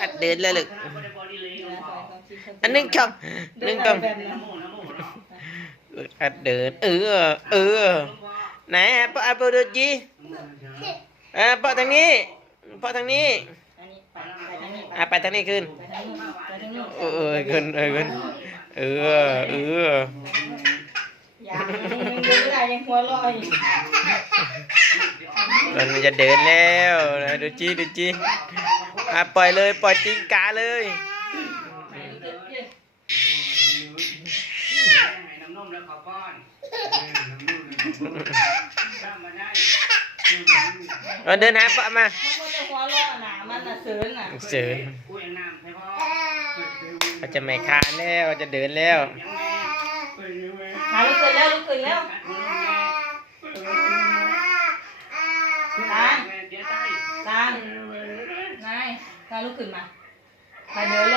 อัดเดินแล้วลึกอันนึงชองหนึ่งช่องอัดเดิน เออ เออไหนปะอัดโปรดจีเออปะทางนี้ปะทางนี้อันนี้ไปไปทางนี้ไปอะไปทางนี้ขึ้นเออขึ้นเออขึ้นเออเอออย่ายังดูได้ยังหัวเร้อย มันจะเดินแล้วนะดูจีดูจีอะปล่อยเลยปล่อยตีนกาเลยน้ำนมแล้วขอป้อนข้ามมาได้เอาเดินหาปะมามันก็จะหัวเร้อหนามันน่ะเสือนน่ะเสือกูยังน้ำให้พ่อเขาจะไม่คานแล้วจะเดินแล้วยังแม่หาลุกขึ้นแล้วลุกขึ้นแล้ว ตาลแม่เดี๋ยวได้ตาลนายตาลลุกขึ้นมาไปเดิน